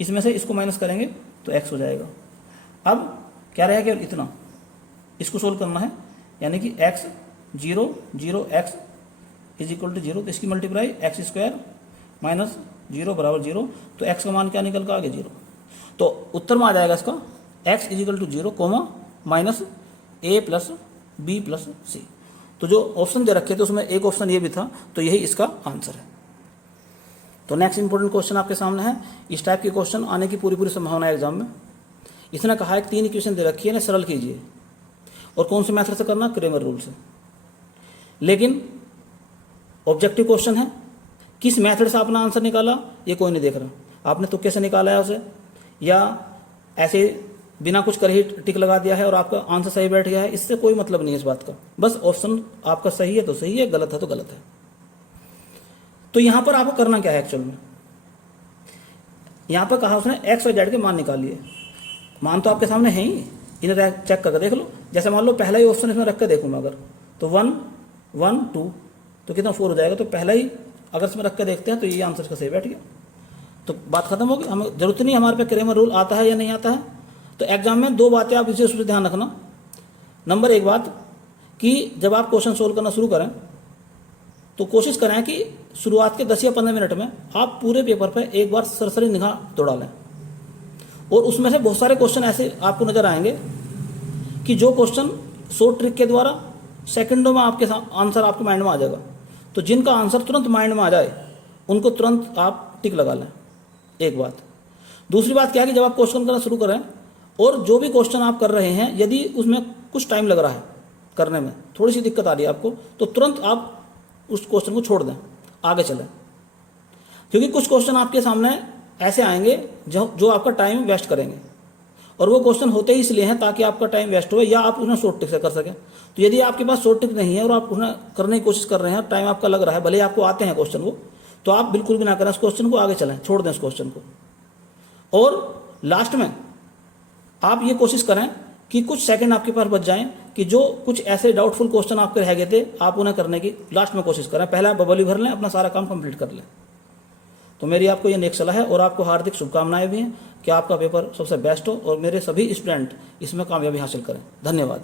इसमें से इसको माइनस करेंगे तो x हो जाएगा। अब क्या रहेगा, इतना इसको सोल्व करना है, यानी कि x 0 0 x is equal to 0। तो इसकी मल्टीप्लाई x स्क्वायर माइनस 0 बराबर 0। तो x का मान क्या निकल कर आ गया, 0। तो उत्तर में आ जाएगा इसका x is equal to 0 comma minus a plus b plus c। तो जो ऑप्शन दे रखे थे उसमें एक ऑप्शन ये भी था, तो यही इसका आंसर है। तो नेक्स्ट इंपॉर्टेंट क्वेश्चन आपके सामने है। इस टाइप के क्वेश्चन आने की पूरी संभावना है एग्जाम में। इसने कहा है 3 इक्वेशन दे रखी है ना, सरल कीजिए। और कौन से मेथड से करना, क्रेमर रूल से। लेकिन ऑब्जेक्टिव क्वेश्चन है, किस मेथड से आपने आंसर निकाला ये कोई नहीं देख रहा। आपने तुक्के से निकाला है उसे, या ऐसे बिना कुछ कर ही टिक लगा दिया है और आपका आंसर सही बैठ गया है, इससे कोई मतलब नहीं है इस बात का। बस ऑप्शन आपका सही है तो सही है, गलत है तो गलत है। तो यहां पर आपको करना क्या है एक्चुअल में, यहां पर कहा उसने एक्स और जेड के मान निकालिए। मान तो आपके सामने है ही, इन्हें चेक करके देख लो। जैसे मान लो पहला ही ऑप्शन इसमें रख के देखूँ मैं अगर, तो 1 1 2 तो कितना 4 हो जाएगा। तो पहला ही अगर इसमें रख के देखते हैं तो ये आंसर का सही बैठ गया, तो बात खत्म होगी। हमें जरूरत नहीं हमारे पे क्रेमर रूल आता है या नहीं आता है। तो एग्जाम में 2 बातें आप विशेष रूप से ध्यान रखना। नंबर 1 बात कि जब आप क्वेश्चन सोल्व करना शुरू करें तो कोशिश करें कि शुरुआत के 10 या 15 मिनट में आप पूरे पेपर पर एक बार सरसरी निगाह दौड़ा लें। और उसमें से बहुत सारे क्वेश्चन ऐसे आपको नजर आएंगे कि जो क्वेश्चन शॉर्ट ट्रिक के द्वारा सेकंडों में आपके आंसर आपके माइंड में आ जाएगा। तो जिनका आंसर तुरंत माइंड में आ जाए उनको तुरंत आप टिक लगा लें, एक बात। दूसरी बात क्या है कि जब आप क्वेश्चन करना शुरू करें और जो भी क्वेश्चन आप कर रहे हैं यदि उसमें कुछ टाइम लग रहा है करने में, थोड़ी सी दिक्कत आ रही है आपको, तो तुरंत आप उस क्वेश्चन को छोड़ दें, आगे चलें। क्योंकि कुछ क्वेश्चन आपके सामने ऐसे आएंगे जो आपका टाइम वेस्ट करेंगे, और वो क्वेश्चन होते ही इसलिए हैं ताकि आपका टाइम वेस्ट हो या आप उन्हें शॉर्ट ट्रिक से कर सकें। तो यदि आपके पास शॉर्ट ट्रिक नहीं है और आप उन्हें करने की कोशिश कर रहे हैं, टाइम आपका लग रहा है, भले आपको आते हैं क्वेश्चन वो, तो आप बिल्कुल भी ना करें उस क्वेश्चन को, आगे चलें, छोड़ दें उस क्वेश्चन को। और लास्ट में आप ये कोशिश करें कि कुछ सेकंड आपके पास बच जाएं कि जो कुछ ऐसे डाउटफुल क्वेश्चन आपके रह गए थे आप उन्हें करने की लास्ट में कोशिश करें। पहले आप बबली भर लें, अपना सारा काम कंप्लीट कर लें। तो मेरी आपको ये नेक सलाह है और आपको हार्दिक शुभकामनाएं भी हैं कि आपका पेपर सबसे बेस्ट हो और मेरे सभी स्टूडेंट इसमें कामयाबी हासिल करें। धन्यवाद।